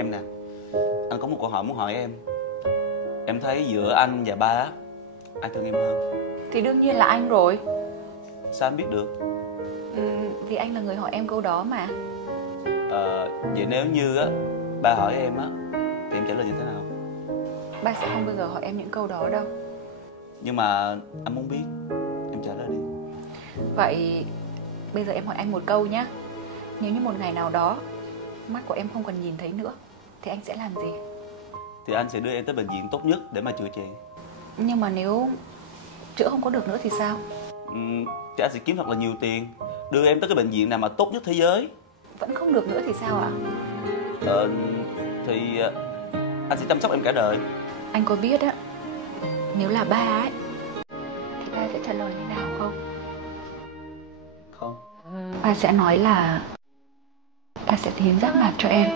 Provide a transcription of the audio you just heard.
Em nè, anh có một câu hỏi muốn hỏi em. Em thấy giữa anh và ba á, ai thương em hơn? Thì đương nhiên là anh rồi. Sao anh biết được? Vì anh là người hỏi em câu đó mà. Vậy nếu như á ba hỏi em á thì em trả lời như thế nào? Ba sẽ không bao giờ hỏi em những câu đó đâu. Nhưng mà anh muốn biết, em trả lời đi. Vậy bây giờ em hỏi anh một câu nhé. Nếu như một ngày nào đó mắt của em không còn nhìn thấy nữa thì anh sẽ làm gì? Thì anh sẽ đưa em tới bệnh viện tốt nhất để mà chữa trị. Nhưng mà nếu chữa không có được nữa thì sao? Thì anh sẽ kiếm thật là nhiều tiền, đưa em tới cái bệnh viện nào mà tốt nhất thế giới. Vẫn không được nữa thì sao ạ? Thì anh sẽ chăm sóc em cả đời. Anh có biết á, nếu là ba ấy thì ba sẽ trả lời như nào không? Không. Ba sẽ nói là ba sẽ hiến giác mạc cho em.